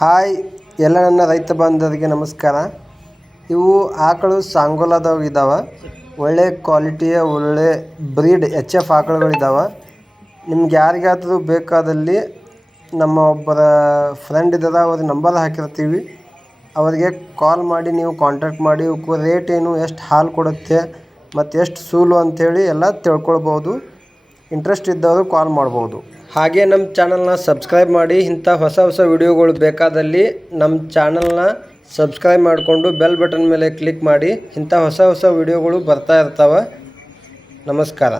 Hi ಎಲ್ಲ ನನ್ನ ರೈತ ಬಾಂಧವರಿಗೆ ನಮಸ್ಕಾರ. ಇವು ಆಕಳು ಸಾಂಗೋಲದವು ಇದ್ದಾವೆ. ಒಳ್ಳೆ ಕ್ವಾಲಿಟಿಯ ಒಳ್ಳೆ ಬ್ರೀಡ್ HF ಆಕಳುಗಳಿದ್ದಾವೆ. ನಿಮ್ಗೆ ಯಾರಿಗಾದರೂ ಬೇಕಾದಲ್ಲಿ ನಮ್ಮ ಒಬ್ಬರ ಫ್ರೆಂಡ್ ಇದ್ದಾರೆ, ಅವ್ರ ನಂಬರ್ ಹಾಕಿರ್ತೀವಿ. ಅವರಿಗೆ ಕಾಲ್ ಮಾಡಿ ನೀವು ಕಾಂಟ್ಯಾಕ್ಟ್ ಮಾಡಿ ಇವಕ್ಕೆ ರೇಟ್ ಏನು, ಎಷ್ಟು ಹಾಲು ಕೊಡುತ್ತೆ ಮತ್ತು ಎಷ್ಟು ಸೂಲು ಅಂಥೇಳಿ ಎಲ್ಲ ತಿಳ್ಕೊಳ್ಬೋದು. ಇಂಟ್ರೆಸ್ಟ್ ಇದ್ದವರು ಕಾಲ್ ಮಾಡ್ಬೋದು. ಹಾಗೆ ನಮ್ಮ ಚಾನಲ್ನ ಸಬ್ಸ್ಕ್ರೈಬ್ ಮಾಡಿ. ಇಂಥ ಹೊಸ ವಿಡಿಯೋಗಳು ಬೇಕಾದಲ್ಲಿ ನಮ್ಮ ಚಾನಲ್ನ ಸಬ್ಸ್ಕ್ರೈಬ್ ಮಾಡಿಕೊಂಡು ಬೆಲ್ ಬಟನ್ ಮೇಲೆ ಕ್ಲಿಕ್ ಮಾಡಿ. ಇಂಥ ಹೊಸ ವಿಡಿಯೋಗಳು ಬರ್ತಾ ಇರ್ತವೆ. ನಮಸ್ಕಾರ.